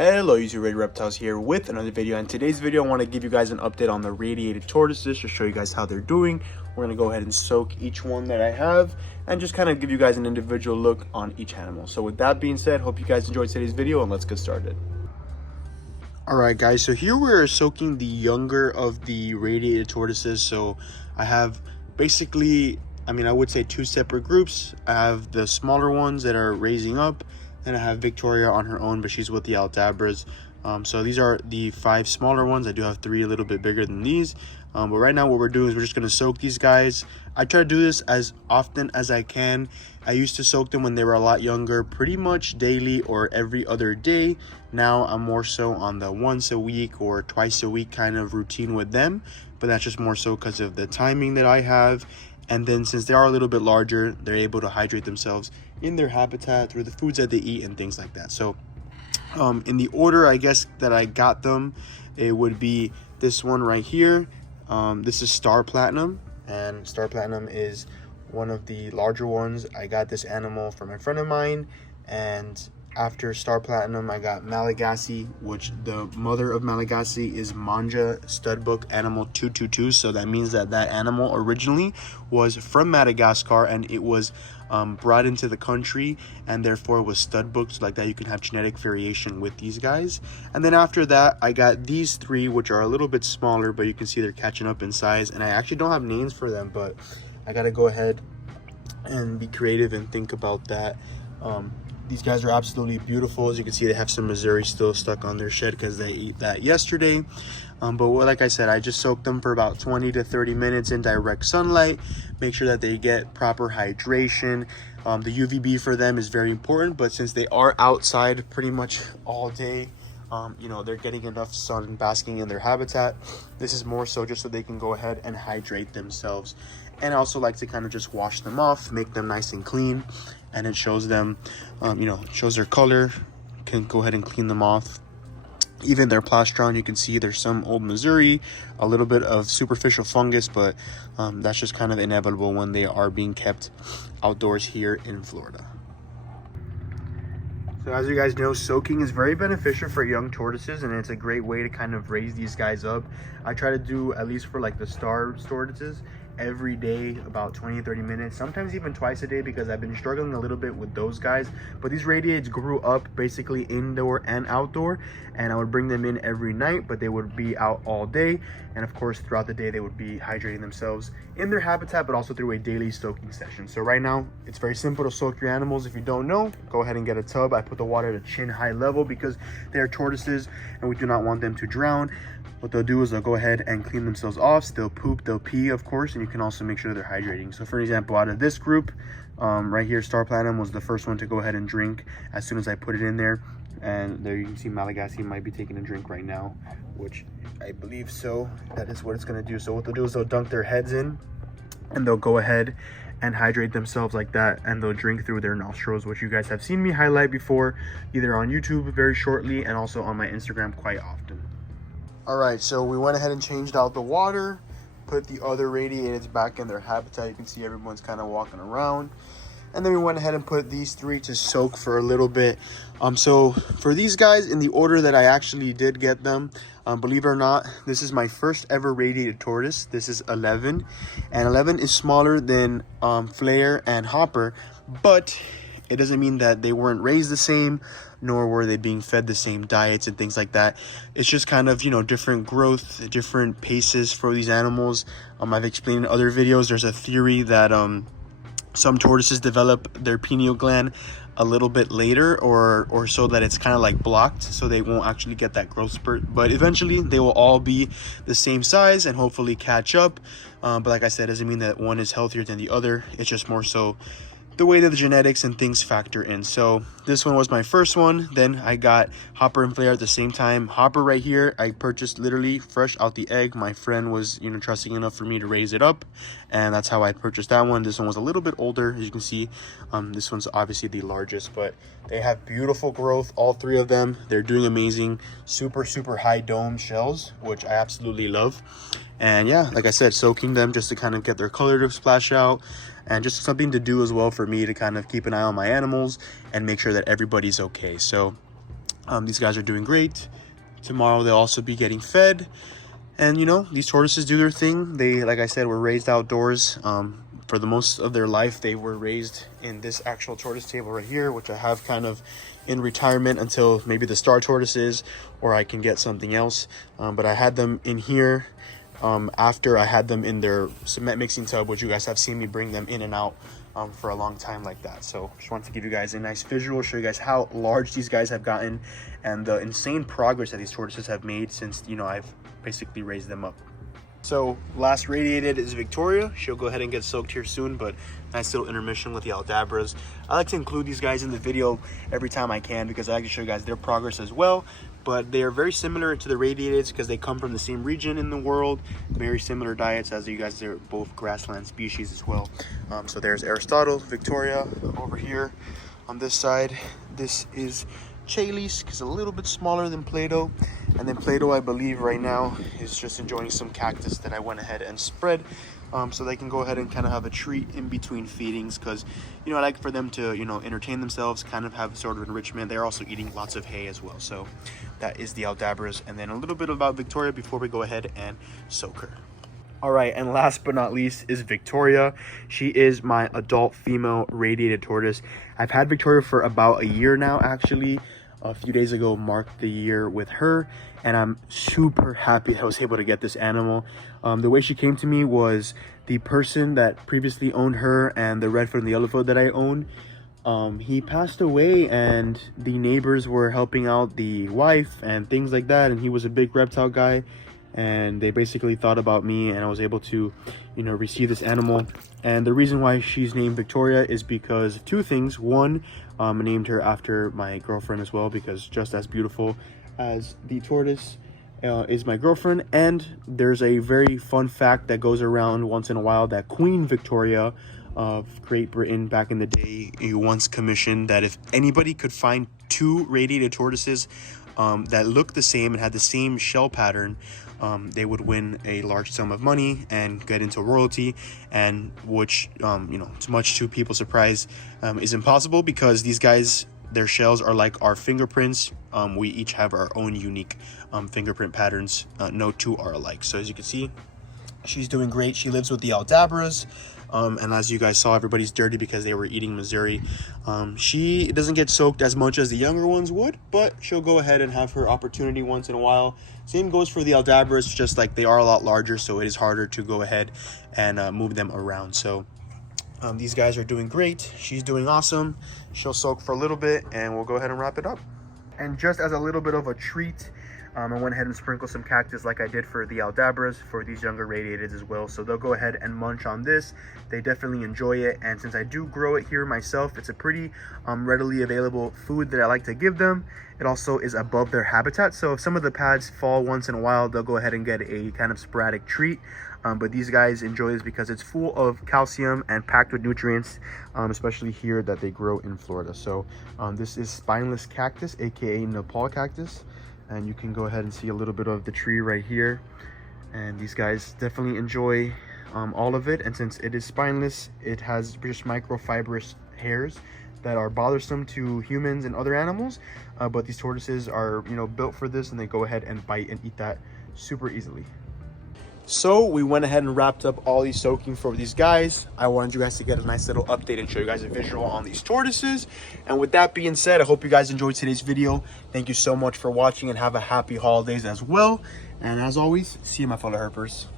Hello YouTube, Radiated Reptiles here with another video. In today's video, I want to give you guys an update on the Radiated Tortoises to show you guys how they're doing. We're going to go ahead and soak each one that I have and just kind of give you guys an individual look on each animal. So with that being said, hope you guys enjoyed today's video and let's get started. Alright guys, so here we're soaking the younger of the Radiated Tortoises. So I have basically, I would say two separate groups. I have the smaller ones that are raising up, and I have Victoria on her own, but she's with the Aldabras. So these are the 5 smaller ones. I do have 3 a little bit bigger than these. But right now what we're doing is we're just going to soak these guys. I try to do this as often as I can. I used to soak them when they were a lot younger, pretty much daily or every other day. Now I'm more so on the once a week or twice a week kind of routine with them. But that's just more so because of the timing that I have. And then since they are a little bit larger, they're able to hydrate themselves in their habitat through the foods that they eat and things like that. So in the order, I guess, that I got them, it would be this one right here. This is Star Platinum, and Star Platinum is one of the larger ones. I got this animal from a friend of mine, and after Star Platinum, I got Malagasy, which the mother of Malagasy is Manja Studbook Animal 222. So that means that that animal originally was from Madagascar, and it was brought into the country, and therefore was studbooked. So like that, you can have genetic variation with these guys. And then after that, I got these 3, which are a little bit smaller, but you can see they're catching up in size. And I actually don't have names for them, but I gotta go ahead and be creative and think about that. These guys are absolutely beautiful. As you can see, they have some Missouri still stuck on their shed because they ate that yesterday. But like I said, I just soaked them for about 20 to 30 minutes in direct sunlight. Make sure that they get proper hydration. The UVB for them is very important, but since they are outside pretty much all day, they're getting enough sun basking in their habitat. This is more so just so they can go ahead and hydrate themselves. And I also like to kind of just wash them off, make them nice and clean. And it shows them, shows their color. Can go ahead and clean them off. Even their plastron, you can see there's some old Missouri, a little bit of superficial fungus, but that's just kind of inevitable when they are being kept outdoors here in Florida. So as you guys know, soaking is very beneficial for young tortoises, and it's a great way to kind of raise these guys up. I try to do, at least for like the star tortoises, every day about 20-30 minutes, sometimes even twice a day, because I've been struggling a little bit with those guys. But these Radiates grew up basically indoor and outdoor, and I would bring them in every night, but they would be out all day. And of course throughout the day they would be hydrating themselves in their habitat, but also through a daily soaking session. So right now it's very simple to soak your animals. If you don't know, go ahead and get a tub. I put the water at a chin high level because they are tortoises and we do not want them to drown. What they'll do is they'll go ahead and clean themselves off. They'll poop, they'll pee, of course, and you can also make sure they're hydrating. So for example, out of this group, right here, Star Platinum was the first one to go ahead and drink as soon as I put it in there. And there you can see Malagasy might be taking a drink right now, which I believe so. That is what it's gonna do. So what they'll do is they'll dunk their heads in and they'll go ahead and hydrate themselves like that, and they'll drink through their nostrils, which you guys have seen me highlight before, either on YouTube very shortly and also on my Instagram quite often. All right, so we went ahead and changed out the water, put the other Radiateds back in their habitat. You can see everyone's kind of walking around. And then we went ahead and put these 3 to soak for a little bit. So for these guys, in the order that I actually did get them, believe it or not, this is my first ever Radiated Tortoise. This is 11, and 11 is smaller than Flare and Hopper, but it doesn't mean that they weren't raised the same, nor were they being fed the same diets and things like that. It's just kind of, different growth, different paces for these animals. I've explained in other videos, there's a theory that some tortoises develop their pineal gland a little bit later, or so that it's kind of like blocked, so they won't actually get that growth spurt. But eventually they will all be the same size and hopefully catch up. But like I said, it doesn't mean that one is healthier than the other. It's just more so the way that the genetics and things factor in. So this one was my first one. Then I got Hopper and Flare at the same time. Hopper right here, I purchased literally fresh out the egg. My friend was, trusting enough for me to raise it up, and that's how I purchased that one. This one was a little bit older, as you can see. This one's obviously the largest, but they have beautiful growth, all 3 of them. They're doing amazing. Super high dome shells, which I absolutely love. And yeah, like I said, soaking them just to kind of get their color to splash out, and just something to do as well for me to kind of keep an eye on my animals and make sure that everybody's okay. So These guys are doing great. Tomorrow they'll also be getting fed. And you know, these tortoises do their thing. They, like I said, were raised outdoors. For the most of their life, they were raised in this actual tortoise table right here, which I have kind of in retirement until maybe the star tortoises, or I can get something else. But I had them in here after I had them in their cement mixing tub, which you guys have seen me bring them in and out for a long time like that. So just wanted to give you guys a nice visual, show you guys how large these guys have gotten and the insane progress that these tortoises have made since, you know, I've basically raised them up. So last radiated is Victoria. She'll go ahead and get soaked here soon, but nice little intermission with the Aldabras. I like to include these guys in the video every time I can because I like to show you guys their progress as well. But they are very similar to the radiateds because they come from the same region in the world. Very similar diets, as you guys, they're both grassland species as well. So there's Aristotle, Victoria over here on this side. This is Chalice, because a little bit smaller than Plato. And then Plato, I believe right now is just enjoying some cactus that I went ahead and spread, so they can go ahead and kind of have a treat in between feedings, because, you know, I like for them to, you know, entertain themselves, kind of have sort of enrichment. They're also eating lots of hay as well. So that is the Aldabras. And then a little bit about Victoria before we go ahead and soak her. All right, and last but not least is Victoria. She is my adult female radiated tortoise. I've had Victoria for about a year now, actually. A few days ago marked the year with her, and I'm super happy that I was able to get this animal. The way she came to me was the person that previously owned her and the redfoot and the yellowfoot that I own. He passed away, and the neighbors were helping out the wife and things like that, and he was a big reptile guy, and they basically thought about me, and I was able to, you know, receive this animal. And the reason why she's named Victoria is because of two things. One, I named her after my girlfriend as well, because just as beautiful as the tortoise is my girlfriend. And there's a very fun fact that goes around once in a while that Queen Victoria of Great Britain back in the day once commissioned that if anybody could find two radiated tortoises that looked the same and had the same shell pattern, they would win a large sum of money and get into royalty, and which, you know, much to people's surprise, is impossible, because these guys, their shells are like our fingerprints. We each have our own unique fingerprint patterns. No two are alike. So as you can see, she's doing great. She lives with the Aldabras. And as you guys saw, everybody's dirty because they were eating Missouri. She doesn't get soaked as much as the younger ones would, but she'll go ahead and have her opportunity once in a while. Same goes for the Aldabras, just like they are a lot larger, so it is harder to go ahead and move them around. So these guys are doing great. She's doing awesome. She'll soak for a little bit, and we'll go ahead and wrap it up. And just as a little bit of a treat, I went ahead and sprinkled some cactus like I did for the Aldabras for these younger radiateds as well. So they'll go ahead and munch on this. They definitely enjoy it. And since I do grow it here myself, it's a pretty readily available food that I like to give them. It also is above their habitat. So if some of the pads fall once in a while, they'll go ahead and get a kind of sporadic treat. But these guys enjoy this because it's full of calcium and packed with nutrients, especially here that they grow in Florida. So this is spineless cactus, aka Nepal cactus. And you can go ahead and see a little bit of the tree right here. And these guys definitely enjoy all of it. And since it is spineless, it has just microfibrous hairs that are bothersome to humans and other animals. But these tortoises are, you know, built for this, and they go ahead and bite and eat that super easily. So we went ahead and wrapped up all these soaking for these guys. I wanted you guys to get a nice little update and show you guys a visual on these tortoises. And with that being said, I hope you guys enjoyed today's video. Thank you so much for watching, and have a happy holidays as well. And as always, see you, my fellow herpers.